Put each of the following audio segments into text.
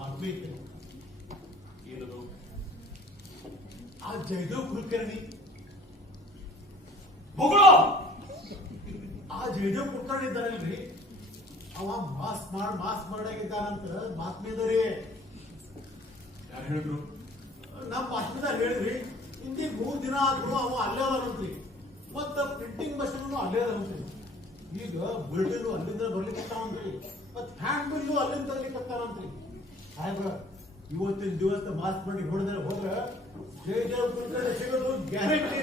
बातमी ಐತೆ. ಏನದು? ಆ ಜಯದೇವ್ ಕುಲಕರ್ಣಿ ಆ ಜಯದೇವ್ ಕುಲಕರ್ಣಿ ಇದ್ದಾರಲ್ರಿ, ಅವ ಮಾಸ್ ಮಾಡಾಗಿದ್ದಾನಂತ ಬಾತ್ಮಿ ಅದರಿ. ಯಾರು ಹೇಳಿದ್ರು? ನಮ್ಮ ಬಾತ್ಮಿದಾರ ಹೇಳಿದ್ರಿ. ಹಿಂದಿ 3 ದಿನ ಆದ್ರೂ ಅವ ಅಲ್ಲೇ ಅದಾರಂತ್ರಿ. ಮತ್ತ ಪ್ರಿಂಟಿಂಗ್ ಮಷೀನ್ ಅಲ್ಲೇ ಅದಾರಂತ್ರಿ. ಈಗ ಬುಲ್ಟಿನ್ ಅಲ್ಲಿಂದ ಬರ್ಲಿಕ್ಕಂತ್ರಿ, ಮತ್ ಹ್ಯಾಂಡ್ ಬಿಲ್ಲು ಅಲ್ಲಿಂದ ತರ್ಲಿಕ್ಕಂತಾರಂತ್ರಿ. ಸಾಹೇಬ್ರ, ಇವತ್ತಿನ ದಿವಸ ಮಾಸ್ ಮಾಡಿ ಹೊಡೆದ್ರೆ ಹೋದ್ರ ಜಯದೇವ್ ಕುಲಕರ್ಣಿ ಸಿಗೋದು ಗ್ಯಾರಂಟಿ.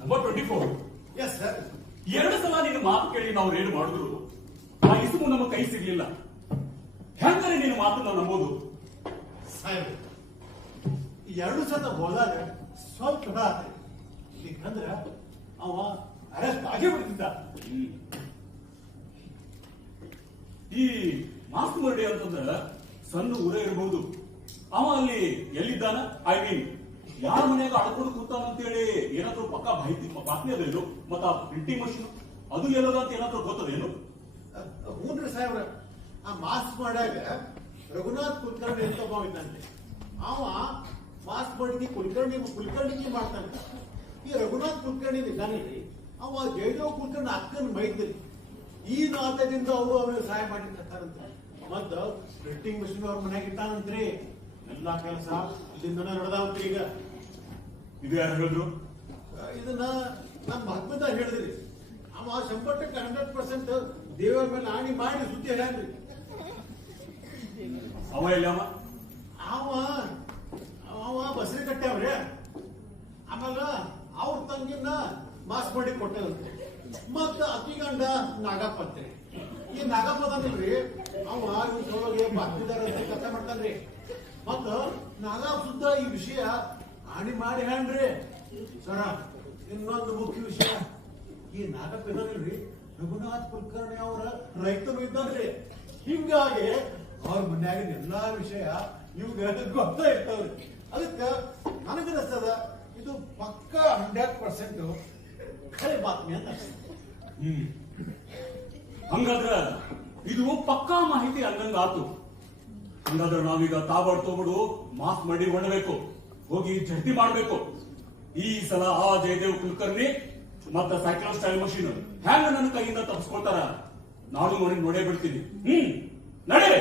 ನಂಬರ್ 24. Yes sir. 2 ಸಲ ನಿನ್ನ ಮಾತು ಕೇಳಿ ನಾವು ರೇಡ್ ಮಾಡಿದ್ರು ಆ ಇಸುಮು ನಮ್ಮ ಕೈ ಸಿಗ್ಲಿಲ್ಲ. ಹೆಂಗರೆ ನಿನ್ನ ಮಾತನ್ನ ನಂಬೋದು? ಸಾಹೇಬ್ರ, 2 ಸತ ಹೋದಾಗ ಸ್ವಲ್ಪ ತಡ ಆತ್ರಿ. ಯಾಕಂದ್ರ ಅವ ಅರೆಸ್ಟ್ ಆಗೇ ಬಿಡ್ತಿದ್ದ. ಈ ಮಾಸ್ಕ್ ಮರ್ಡಿ ಅಂತಂದ್ರ ಸಣ್ಣ ಊರೇ ಇರಬಹುದು. ಅವ ಅಲ್ಲಿ ಎಲ್ಲಿದ್ದಾನ? ಐ ಮೀನ್ ಯಾರ ಮನೆಯಾಗ ಅಡ್ಕೊಂಡು ಕೂತಾನ ಅಂತೇಳಿ ಏನಾದ್ರು ಪಕ್ಕ ಬಾತ್ಮಿ ಅದೇನು? ಮತ್ತ ಆ ಪ್ರಿಂಟಿಂಗ್ ಮಷೀನ್ ಅದು ಎಲ್ಲದ ಅಂತ ಏನಾದ್ರು ಗೊತ್ತದೇನು? ಹ್ಞೂನ್ರಿ ಸಾಹೇಬ್ರ, ಆ ಮಾಸ್ಕ್ ಮಾಡ್ಯಾಗ ರಘುನಾಥ್ ಕುಲಕರ್ಣಿ ಅಂತ ಒಬ್ಬ ಇದ್ದಂತೆ. ಅವ ಮಾಸ್ಕ್ ಮಾಡಿ ಕುಲಕರ್ಣಿಗೆ ಮಾಡ್ತಾನೆ. ಈ ರಘುನಾಥ್ ಕುಲಕರ್ಣಿ ಇದ್ದಾನಿಲ್ರಿ, ಅವ ಜಯದೇವ್ ಕುಲಕರ್ಣಿ ಅಕ್ಕನ ಮೈದ್ರಿ. ಈ ನಾಟದಿಂದ ಅವರು ಅವ್ರಿಗೆ ಸಹಾಯ ಮಾಡಿರ್ತಾರಂತ. ಮತ್ತ ಪ್ರಿಂಟಿಂಗ್ ಮಷೀನ್ ಅವ್ರ ಮನ್ಯಾಗ ಇಟ್ಟಾನಂತ್ರಿ. ಎಲ್ಲಾ ಕೆಲಸ ಇಲ್ಲಿಂದ ನಡೆದಾವಂತ್ರಿ. ಈಗ ಇದು ಯಾರು ಹೇಳಿದ್ರು? ಇದನ್ನ ನಮ್ಮ ಹಬ್ಬದ ಹೇಳಿದ್ರಿ. ಅವ 100% ದೇವರ ಮೇಲೆ ಆಣಿ ಮಾಡಿ ಸುದ್ದಿ ಹೇಳ್ಯಾನ್ರಿ. ಅವ ಎಲ್ಲಿ? ಅವ ಬಸರಿ ಕಟ್ಟ್ಯಾವ್ರಿ. ಆಮೇಲೆ ಅವ್ರ ತಂಗಿನ ಮಾಸ್ ಮಾಡಿ ಕೊಟ್ಟದಂತೆ. ಮತ್ತ ಅತಿ ಗಂಡ ನಾಗಪ್ಪತ್ರಿ. ಈ ನಾಗಪ್ಪದಲ್ರಿ, ಅವ ಇವ್ರೊಳಗೆ ಬಾತ್ಮಿದಾರ ಅಂತ ಕೆಲಸ ಮಾಡ್ತಾನ್ರಿ. ಮತ್ತ ನಾಗ ಸುದ್ದ ಈ ವಿಷಯ ಆಣಿ ಮಾಡಿ ಹೇಳ್ರಿ. ಸರ, ಇನ್ನೊಂದು ಮುಖ್ಯ ವಿಷಯ, ಈ ನಾಗಪ್ಪ ಇದಾರಲ್ರಿ, ರಘುನಾಥ್ ಕುಲಕರ್ಣಿ ಅವರ ರೈತರು ಇದ್ದಾರ್ರಿ. ಹಿಂಗಾಗಿ ಅವ್ರ ಮನ್ಯಾಗಿನ ಎಲ್ಲಾ ವಿಷಯ ಇವ್ಗ ಗೊತ್ತ ಇರ್ತಾವ್ರಿ. ಅದಕ್ಕ ನನಗನ್ನಿಸ್ತದ ಇದು ಪಕ್ಕ 100% ಖರೆ ಬಾತ್ಮಿ ಅಂತ. ಹಂಗಾದ್ರ ಇದು ಪಕ್ಕಾ ಮಾಹಿತಿ ಅಂದಂಗ ಆತು. ಹಂಗಾದ್ರೆ ನಾವೀಗ ತಾಬಡ್ತೋಬಿಡು ಮಾಸ್ಕ್ ಮಾಡಿ ಹೊಡಬೇಕು, ಹೋಗಿ ಜಡ್ತಿ ಮಾಡ್ಬೇಕು. ಈ ಸಲ ಆ ಜಯದೇವ್ ಕುಲಕರ್ಣಿ ಮತ್ತ ಸೈಕ್ಲೋನ್ ಸ್ಟೈಲ್ ಮಷೀನ್ ಹ್ಯಾಂಗ ನನ್ನ ಕೈಯಿಂದ ತಪ್ಪಿಸ್ಕೊಳ್ತಾರ ನಾನು ನೋಡೇ ಬಿಡ್ತೀನಿ. ನಡೆ.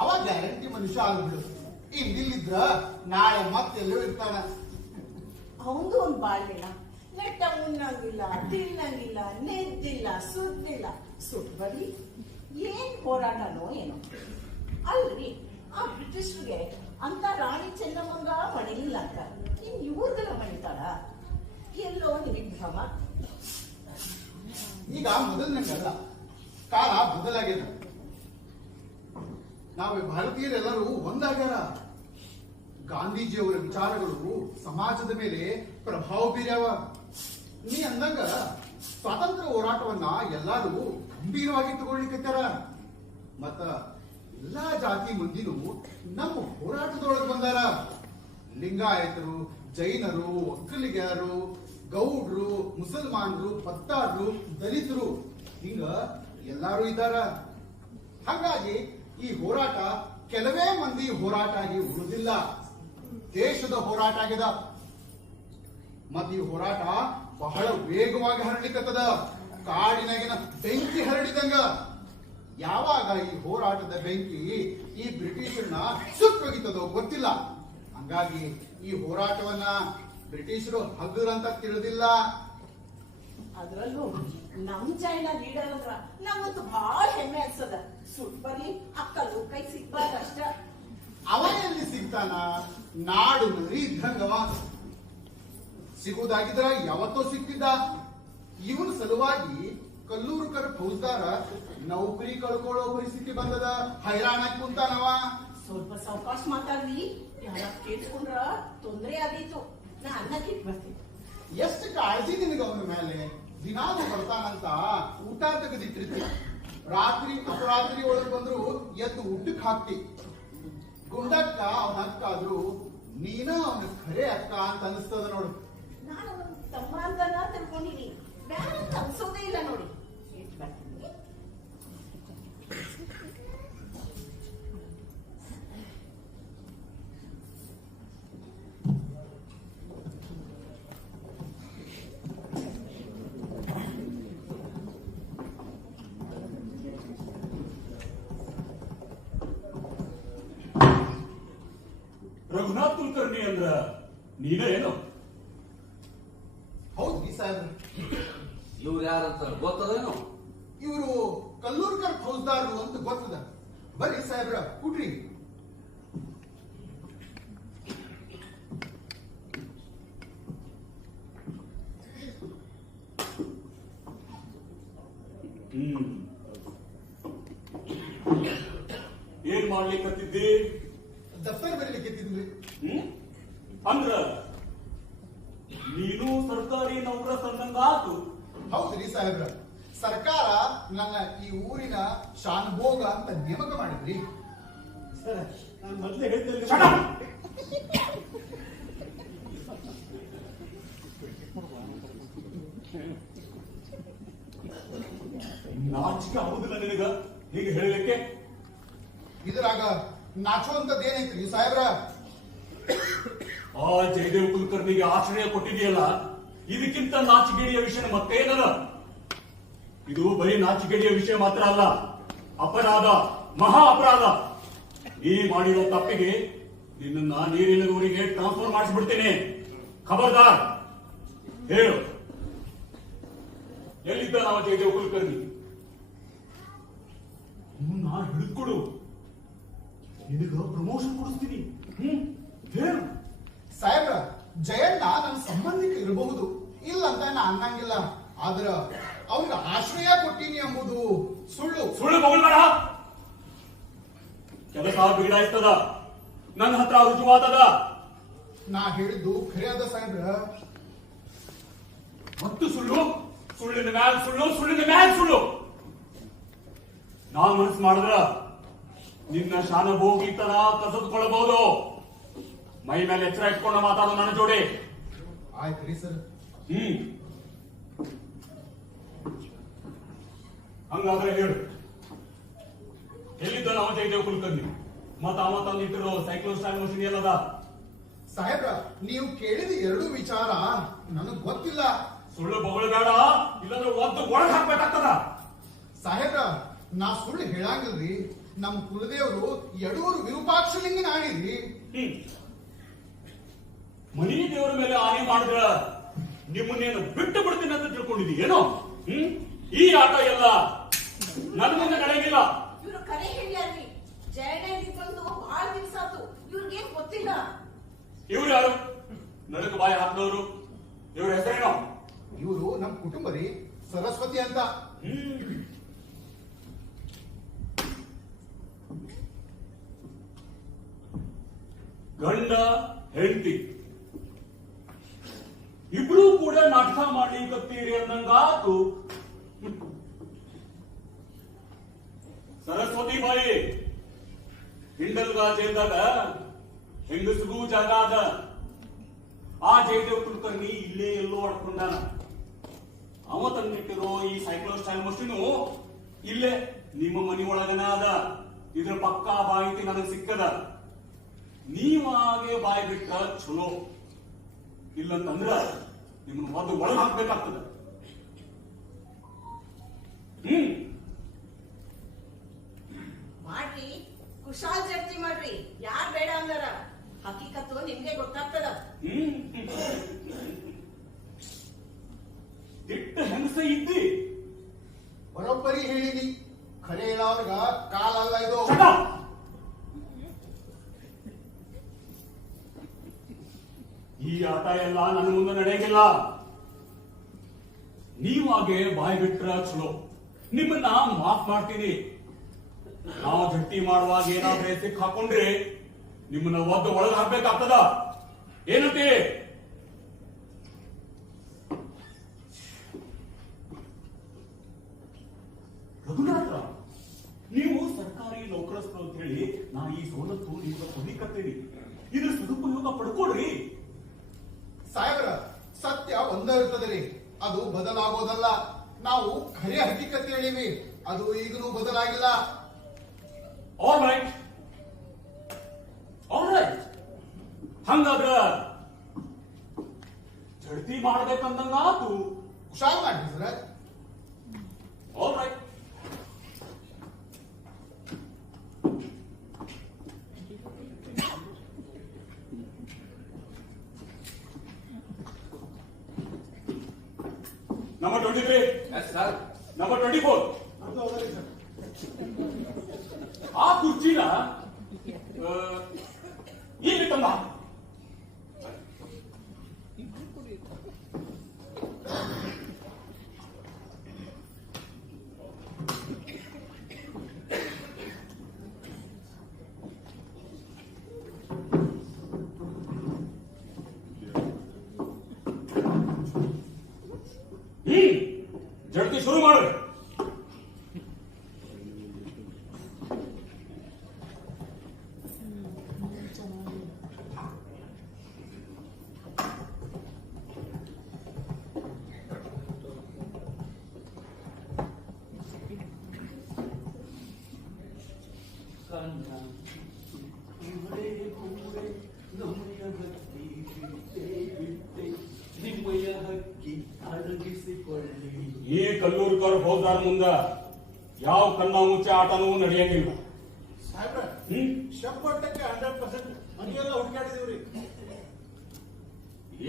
ಅವ ಗ್ಯಾರಂಟಿ ಮನುಷ್ಯ ಆಗ್ಬಿಡು. ಇಲ್ಲಿದ್ರ ನಾಳೆ ಮತ್ತೆಲ್ಲೋ ಇರ್ತಾನ. ಅವಂದು ಒಂದ್ ಬಾಳ್ಲಿಲ್ಲ, ನೆಟ್ಟ ಉಣ್ಣಂಗಿಲ್ಲ, ತಿನ್ನಂಗಿಲ್ಲ, ನೆದ್ದಿಲ್ಲ, ಸುದ್ದಿಲ್ಲ. ಸುಟ್ಬರಿ ಏನ್ ಹೋರಾಟನೋ ಏನೋ. ಅಲ್ರಿ, ಆ ಬ್ರಿಟಿಷರಿಗೆ ಅಂತ ರಾಣಿ ಚೆನ್ನಮ್ಮಂಗ ಮಣಿಲಿಲ್ಲ ಅಂತ ಇನ್ ಇವ್ರಿಗೆಲ್ಲ ಮಣಿತಾಳ? ಎಲ್ಲೋ ನಿಮಗೆ ಭ್ರಮ. ಈಗ ಮೊದಲನೇಲ್ಲ ಕಾಲ ಬದಲಾಗ್ಯದ. ನಾವು ಭಾರತೀಯರೆಲ್ಲರೂ ಒಂದಾಗ್ಯಾರ. ಗಾಂಧೀಜಿಯವರ ವಿಚಾರಗಳು ಸಮಾಜದ ಮೇಲೆ ಪ್ರಭಾವ ಬೀರ್ಯಾವ. ನೀ ಅಂದಂಗ ಸ್ವಾತಂತ್ರ್ಯ ಹೋರಾಟವನ್ನ ಎಲ್ಲಾರು ಗಂಭೀರವಾಗಿ ತಗೊಳ್ಳಿಕತ್ತಾರ. ಮತ್ತ ಎಲ್ಲಾ ಜಾತಿ ಮಂದಿನೂ ನಮ್ಮ ಹೋರಾಟದೊಳಗೆ ಬಂದಾರ. ಲಿಂಗಾಯತರು, ಜೈನರು, ಒಕ್ಕಲಿಗರು, ಗೌಡ್ರು, ಮುಸಲ್ಮಾನರು, ಪತ್ತಾರರು, ದಲಿತರು, ಹಿಂಗ ಎಲ್ಲಾರು ಇದ್ದಾರ. ಹಾಗಾಗಿ ಈ ಹೋರಾಟ ಕೆಲವೇ ಮಂದಿ ಹೋರಾಟ ಆಗಿ ಉಳಿದಿಲ್ಲ, ದೇಶದ ಹೋರಾಟ ಆಗ್ಯದ. ಮತ್ತ ಈ ಹೋರಾಟ ಬಹಳ ವೇಗವಾಗಿ ಹರಡ್ಲಿಕ್ಕತ್ತದ, ಕಾಡಿನಾಗಿನ ಬೆಂಕಿ ಹರಡಿದಂಗ. ಯಾವಾಗ ಈ ಹೋರಾಟದ ಬೆಂಕಿ ಈ ಬ್ರಿಟಿಷರನ್ನ ಸುಟ್ಟೋಗಿತ್ತದೋ ಗೊತ್ತಿಲ್ಲ. ಹಂಗಾಗಿ ಈ ಹೋರಾಟವನ್ನ ಬ್ರಿಟಿಷರು ಹಗುರಂತ ತಿಳಿದಿಲ್ಲ. ಅದ್ರಲ್ಲೂ ನಮ್ ಚೈನಾ ಲೀಡರ್ ಅಂದ್ರ ನಮ್ಮಂತೂ ಬಹಳ ಹೆಮ್ಮೆ ಅನ್ಸದ. ಸುಟ್ ಬರ್ಲಿ, ಅಕ್ಕಲು ಕೈ ಸಿಗ್ಬಾರ್ದಷ್ಟ. ಅವ ಎಲ್ಲಿ ಸಿಗ್ತಾನ? ನಾಡು ನರಿ ಇದ್ದಂಗವ. ಸಿಗುವುದಾಗಿದ್ರ ಯಾವತ್ತೋ ಸಿಕ್ತಿದ್ದ. ಇವನ ಸಲುವಾಗಿ ಕಲ್ಲೂರುಕರ್ ಫೌಜ್ದಾರ ನೌಕರಿ ಕಳ್ಕೊಳ್ಳೋ ಪರಿಸ್ಥಿತಿ ಬಂದದ. ಹೈರಾಣ ಕುಂತಾನವ. ಸ್ವಲ್ಪ ಸಾವಕಾಶ ಮಾತಾಡ್ಲಿ, ಯಾರ ಕೇಳ್ಕೊಂಡ್ರ ತೊಂದ್ರೆ ಆದೀತು. ನಾ ಅನ್ನಕ್ಕಿಟ್ ಬರ್ತೀನಿ. ಎಷ್ಟು ಕಾಳಜಿ ನಿನಗ ಅವನ ಮೇಲೆ. ದಿನಾಲು ಬರ್ತಾನಂತ ಊಟ ತೆಗೆದಿಟ್ಟಿರ್ತಿ. ರಾತ್ರಿ ಅಪರಾತ್ರಿ ಒಳಗ್ ಬಂದ್ರು ಎದ್ದು ಊಟಕ್ಕೆ ಹಾಕ್ತಿ. ಗುಂಡಕ್ಕ ಅವನ ಅಕ್ಕ ಆದ್ರು ನೀನ ಅವನ ಖರೆ ಅಕ್ಕ ಅಂತ ಅನಿಸ್ತದ ನೋಡು. ನಾನು ನಮ್ ತಮ್ಮ ಅಂತನ ತಿಳ್ಕೊಂಡಿನಿ, ಬೇರೆ ಅಂತ ಅನ್ಸೋದೇ ಇಲ್ಲ ನೋಡಿ. ಇಟ್ ಬರ್ತೀನಿ. ರಘುನಾಥ್ ಕುಲಕರ್ಣಿ ಅಂದ್ರ ನೀನ ಏನೋ? ಹೌದ್ರಿ ಸಾಹೇಬ್ರ. ಇವ್ರು ಯಾರಂತ ಗೊತ್ತದೇನು? ಇವರು ಕಲ್ಲೂರ್ಕರ್ ಫೌಜ್ದಾರರು ಅಂತ ಗೊತ್ತದ. ಬರ್ರಿ ಸಾಹೇಬ್ರ, ಕೂಡ್ರಿ. ಏನ್ ಮಾಡ್ಲಿಕ್ಕತ್ತಿದ್ದಿ? ದಫ್ತರ್ ಬರೀಲಿಕ್ಕೆ ತಿಂದ್ರಿ. ಅಂದ್ರ ನೀನು ಸರ್ಕಾರಿ ನೌಕರ ಸಂದಂಗ ಆತು. ಹೌದ್ರಿ ಸಾಹೇಬ್ರ, ಸರ್ಕಾರ ನನ್ನ ಈ ಊರಿನ ಶಾನುಭೋಗ ಅಂತ ನೇಮಕ ಮಾಡಿದ್ರಿ. ಸರ್, ನಾನು ಮೊದಲೇ ಹೇಳ್ತಿಲ್ಲ. Shut up! ನಾಚಿಕೆ ಆಗುದಿಲ್ಲ ನಿನಗ ಹೀಗೆ ಹೇಳಲಿಕ್ಕೆ? ಇದ್ರಾಗ ನಾಚುವಂತದ್ದೇನೈತ್ರಿ ಸಾಹೇಬ್ರ? ಆ ಜಯದೇವ್ ಕುಲಕರ್ಣಿಗೆ ಆಶ್ರಯ ಕೊಟ್ಟಿದೆಯಲ್ಲ, ಇದಕ್ಕಿಂತ ನಾಚಿಕೆಡಿಯ ವಿಷಯ ಮತ್ತೇನದ? ಇದು ಬರೀ ನಾಚಿಕೆಡಿಯ ವಿಷಯ ಮಾತ್ರ ಅಲ್ಲ, ಅಪರಾಧ, ಮಹಾ ಅಪರಾಧ. ನೀ ಮಾಡಿರೋ ತಪ್ಪಿಗೆ ನಿನ್ನ ನೀರಿನ ಊರಿಗೆ ಟ್ರಾನ್ಸ್ಫರ್ ಮಾಡಿಸ್ಬಿಡ್ತೇನೆ. ಖಬರ್ದಾರ್. ಹೇಳು, ಎಲ್ಲಿದ್ದ ನಾವು ಜಯದೇವ್ ಕುಲಕರ್ಣಿ? ನಾ ಹಿಡಿದ್ಕೊಡು, ನಿನಗ ಪ್ರಮೋಷನ್ ಕೊಡಿಸ್ತೀನಿ. ಹೇಳು. ಸಾಹೇಬ್ರ, ಜಯಣ್ಣ ನನ್ನ ಸಂಬಂಧಿಕ ಇರಬಹುದು, ಇಲ್ಲ ಅಂತ ನಾ ಅನ್ನಂಗಿಲ್ಲ. ಆದ್ರ ಅವ್ರಿಗೆ ಆಶ್ರಯ ಕೊಟ್ಟೀನಿ ಎಂಬುದು ಸುಳ್ಳು. ಸುಳ್ಳು ಮಗಳ್ಬೇಡ. ಕೆಲಸ ಬಿಗಡಾಯ್ತದ, ನನ್ನ ಹತ್ರ ರುಜುವಾತದ. ನಾ ಹೇಳಿದ್ದು ಖರೆ ಅದ ಸಾಹೇಬ್ರ. ಮತ್ತು ಸುಳ್ಳು, ಸುಳ್ಳಿನ ಮ್ಯಾಲ ಸುಳ್ಳು, ಸುಳ್ಳಿನ ಮ್ಯಾಲ ಸುಳ್ಳು. ನಾನ್ ಮನಸ್ಸು ಮಾಡಿದ್ರ ನಿನ್ನ ಶಾನ ಹೋಗ್ಲಿತ್ತನ ಕಸದ್ಕೊಳ್ಬಹುದು. ಮೈ ಮೇಲೆ ಎಚ್ಚರ ಇಟ್ಕೊಂಡು ಮಾತಾಡೋ ನನ್ನ ಜೋಡಿ. ಆಯ್ತ್ರಿ ಸರ್. ಹಂಗಾದ್ರೆ ಹೇಳು, ಎಲ್ಲಿದ್ದ ನಾವು ಜಯದೇವ್ ಕುಲಕರ್ಣಿ? ಮತ್ತ ಅವ ತಂದಿಟ್ಟಿರೋ ಸೈಕ್ಲೋನ್ ಸ್ಟ್ಯಾಂಡ್ ಮಷಿನ್ ಎಲ್ಲದ? ಸಾಹೇಬ್ರ, ನೀವು ಕೇಳಿದ ಎರಡೂ ವಿಚಾರ ನನಗ್ ಗೊತ್ತಿಲ್ಲ. ಸುಳ್ಳು ಬೊಗಳಬೇಡ, ಇಲ್ಲಾಂದ್ರೆ ಒದ್ದು ಒಳಗ್ ಹಾಕ್ಬೇಕಾಗ್ತದ. ಸಾಹೇಬ್ರ, ನಾ ಸುಳ್ಳು ಹೇಳಂಗಿಲ್ರಿ. ನಮ್ಮ ಕುಲದೇವರು ಯಡೂರು ವಿರೂಪಾಕ್ಷಲಿಂಗನ ಆಡಿದ್ರಿ. ಮನಿ ದೇವರ ಮೇಲೆ ಆನೆ ಮಾಡಿದ್ರ ನಿಮ್ಮನ್ನೇನು ಬಿಟ್ಟು ಬಿಡ್ತೀನಿ ಅಂತ ತಿಳ್ಕೊಂಡಿದ್ದೀ ಏನೋ? ಈ ಆಟ ಎಲ್ಲ ನನ್ನ ಮುಂದೆ ನಡೆಯಂಗಿಲ್ಲ. ಇವ್ರು ಕರೆ ಹೇಳ್ಯಾರ್ರಿ, ಜಯಣ್ಣ ಬಂದು ಬಹಳ ದಿವಸ ಆತು, ಇವ್ರಿಗೇನ್ ಗೊತ್ತಿಲ್ಲ. ಇವ್ರು ಯಾರು? ನಡಕ ಬಾಯಿ ಹಾಕಿದವರು. ಇವ್ರ ಹೆಸರೇನೋ? ಇವರು ನಮ್ಮ ಕುಟುಂಬ ರೀ, ಸರಸ್ವತಿ ಅಂತ. ಗಂಡ ಹೆಂಡತಿ ಇಬ್ರು ಕೂಡ ನಾಟಕ ಮಾಡ್ಲಿಕ್ಕತ್ತೀರಿ ಅಂದಂಗಾತು. ಸರಸ್ವತಿ ಬಾಯಿ, ಹಿಂಡಲ್ಗ ಜೈಲ್ದಾಗ ಹೆಂಗಸ್ಗೂ ಜಾಗ ಅದ. ಆ ಜಯದೇವ್ ಕುಲಕರ್ಣಿ ಇಲ್ಲೇ ಎಲ್ಲೋ ಆಡ್ಕೊಂಡಾನ. ಅವ ತಂದಿಟ್ಟಿರೋ ಈ ಸೈಕ್ಲೋ ಸ್ಟೈಲ್ ಮಷೀನು ಇಲ್ಲೇ ನಿಮ್ಮ ಮನಿ ಒಳಗನ ಅದ. ಇದ್ರ ಪಕ್ಕಾ ಮಾಹಿತಿ ನನಗೆ ಸಿಕ್ಕದ. ನೀವಾಗೆ ಬಾಯಿ ಬಿಟ್ಟ ಚಲೋ, ಇಲ್ಲಂತಂದ್ರ ನಿಮ್ಮನ್ನು ಮೊದಲು ಒಳಗೆ ಹಾಕ್ಬೇಕಾಗ್ತದ. ಮಾಡ್ರಿ, ಕುಶಾಲ್ ಚರ್ಚೆ ಮಾಡ್ರಿ, ಯಾರ್ ಬೇಡ ಅಂದಾರ. ಹಕೀಕತ್ತು ನಿಮ್ಗೆ ಗೊತ್ತಾಗ್ತದ. ದಿಟ್ಟ ಹೆಂಗಸ ಇದ್ದಿ. ಬರೋಬ್ಬರಿ ಹೇಳಿದಿ. ಖರೆ ಹೇಳೋರ್ಗ ಕಾಲಲ್ಲ ಇದು. ಈ ಆಟ ಎಲ್ಲ ನನ್ನ ಮುಂದೆ ನಡೆಯಂಗಿಲ್ಲ. ನೀವಾಗೆ ಬಾಯಿ ಬಿಟ್ರ ಚಲೋ, ನಿಮ್ಮನ್ನ ಮಾಫ್ ಮಾಡ್ತೀನಿ. ನಾವು ಗಟ್ಟಿ ಮಾಡುವಾಗ ಏನಾದ್ರೆ ಸಿಕ್ ಹಾಕೊಂಡ್ರಿ ನಿಮ್ಮನ್ನ ಒದ್ದು ಒಳಗೆ ಹಾಕ್ಬೇಕಾಗ್ತದ. ಏನಂತೆ? ರಘುನಾಥ, ನೀವು ಸರ್ಕಾರಿ ನೌಕರಸ್ಥರು ಅಂತ ಹೇಳಿ ನಾ ಈ ಸವಲತ್ತು ನಿಮ್ಗೆ ಕೊಡ್ಲಿಕ್ಕತ್ತೀನಿ. ಇದ್ರ ಸದುಪಯೋಗ ಪಡ್ಕೊಡ್ರಿ. ಸಾಹೇಬ್ರ, ಸತ್ಯ ಒಂದೇ ಇರ್ತದೆ ರೀ, ಅದು ಬದಲಾಗೋದಲ್ಲ. ನಾವು ಖರೆ ಹಕ್ಕಿಕತೆ ಹೇಳಿವಿ, ಅದು ಈಗಲೂ ಬದಲಾಗಿಲ್ಲ. All right, all right. ಹಂಗಾದ್ರ ಜಡ್ತಿ ಮಾಡ್ಬೇಕಂದಂಗಾತು. ಹುಷಾರ್ ಮಾಡಿ sir. All right. Number 23. Yes, sir. Number 24. ಅದು ಹೌದ್ರಿ ಸರ್. ಆ ಕುರ್ಚಿನ ಇಲ್ಲಿ ತಂದ. ಜಡ್ತಿ ಶುರು ಮಾಡ್ರಿ. ಈ ಕಲ್ಲೂರ್ಕರ್ ಹೋದಾರ ಮುಂದ ಯಾವ ಕಣ್ಣ ಮುಚ್ಚೆ ಆಟನೂ ನಡೆಯಂಗಿಲ್ಲ. ಸಾಹೇಬ್ರ, ಶಂಬಟ್ಟಕ್ಕೆ 100% ಮನೆಯೆಲ್ಲ ಹುಡುಕಾಡಿದೀವ್ರಿ.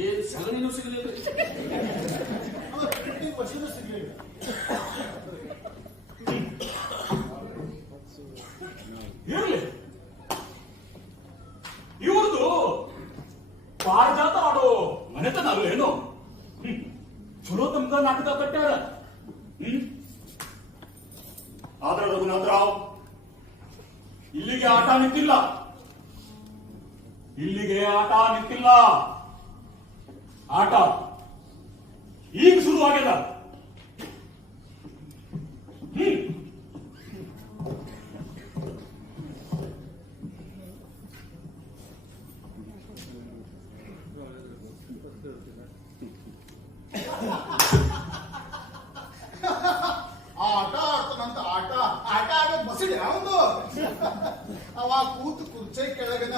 ಏನ್ ಸಗಣಿನೂ ಸಿಗಲಿಲ್ಲ. ಮಷೀನು ಸಿಗ್ಲಿಲ್ಲ. ಇರ್ಲಿ, ಇವ್ರದು ಪಾರಿಜಾತ ಆಡೋ ಮನೆತನ ಅಲ್ಲೇನು? ಚಲೋ ತಮ್ಗ ನಾಟಕ ಕಟ್ಟಾರ. ಆದ್ರೆ ರಘುನಾಥರಾವ್, ಇಲ್ಲಿಗೆ ಆಟ ನಿಂತಿಲ್ಲ. ಇಲ್ಲಿಗೆ ಆಟ ನಿಂತಿಲ್ಲ. ಆಟ ಈಗ ಶುರುವಾಗಿದೆ. ಆಟ ಆಡ್ತಾನಂತ. ಆಟ ಆಡೋದ್ ಮಸೀಡ್ ಯಾವುದು? ಅವ ಕೂತು ಕುರ್ಚೆ ಕೆಳಗನ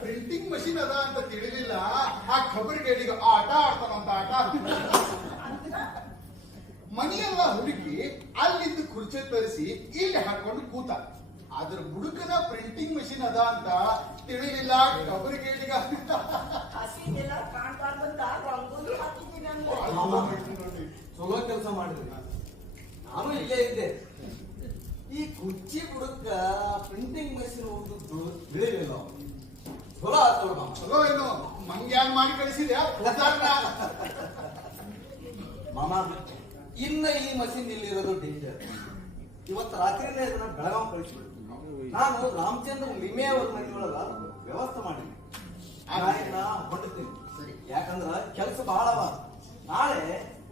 ಪ್ರಿಂಟಿಂಗ್ ಮಷೀನ್ ಅದ ಅಂತ ತಿಳಿಲಿಲ್ಲ. ಆ ಖಬರ್ ಕೇಳಿಗ ಆಟ ಆಡ್ತಾನಂತ. ಆಟ ಮನೆಯೆಲ್ಲ ಹುಡುಕಿ ಅಲ್ಲಿಂದ ಕುರ್ಚೆ ತರಿಸಿ ಇಲ್ಲಿ ಹಾಕೊಂಡು ಕೂತ. ಅದ್ರ ಬುಡುಕನ ಪ್ರಿಂಟಿಂಗ್ ಮಷಿನ್ ಅದ ಅಂತ ತಿಳಿಲಿಲ್ಲ ಕಬರಿಗೇಡಿಗ. ಹಸಿದೆಲ್ಲ ಕಾಣ್ಬಾರ್ದಂತ ರಂಗೋಲಿ ಹಾಕಿದ್ದೀನಿ ಅಂದ್ರೆ ಚಲೋ ಕೆಲಸ ಮಾಡಿದ್ರಿ. ನಾನು ಇಲ್ಲೇ ಇದ್ದೆ. ಈ ಕುರ್ಚಿ ಬುಡಕ್ಕ ಪ್ರಿಂಟಿಂಗ್ ಮಷಿನ್ ಹೋಗುದು ತಿಳಿಲಿಲ್ಲ. ಚಲೋ ಆತಲ್ಲ ಮಾಮ. ಚಲೋ ಏನು ಮಂಗ್ಯಾನ್ ಮಾಡಿ ಕಳಿಸಿದ್ಯಾ ಉದಾಹರಣ? ಮಾಮ ಇನ್ನ ಈ ಮಷಿನ್ ಇಲ್ಲಿರೋದು ಡೇಂಜರ್. ಇವತ್ತು ರಾತ್ರಿನೇ ಇದನ್ನ ಬೆಳಗಾವ್ ಕಳಿಸ್ಬಿಡ್ತೀನಿ. ನಾನು ರಾಮಚಂದ್ರ ಲಿಮೆ ಅವ್ರ ಮನೆ ಒಳಗ ವ್ಯವಸ್ಥೆ ಮಾಡಿದ್ದೀನಿ. ಹೊಂಡ್ತೀನಿ. ಯಾಕಂದ್ರ ಕೆಲಸ ಬಹಳ ಅವ. ನಾಳೆ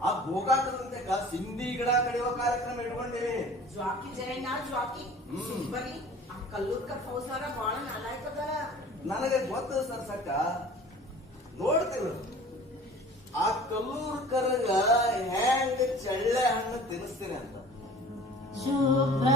ಆ ಗೋಕಾಕದಂತೆ ಸಿಂಧಿ ಗಿಡ ಕಡಿಯುವ ಕಾರ್ಯಕ್ರಮ ಇಟ್ಕೊಂಡಿವಿ. ಜ್ವಾಕಿ ಜಯಣ್ಣ ಜ್ವಾಕಿ ಬರ್ಲಿ ಆ ಕಲ್ಲೂರ್ಕ ಫೌಸಾರ ಬಾಳ ನಾಲಾಯ್ಕದಾರ. ನನಗೆ ಗೊತ್ತ ಸರ್ಸಕ್ಕ ನೋಡ್ತೀವಿ ಆ ಕಲ್ಲೂರ್ ಕರಗ ಹೆಂಗ್ ಚಳ್ಳೆ ಹಣ್ಣು ತಿನ್ನಿಸ್ತೀನಿ ಅಂತ. ಶುಭ್ರ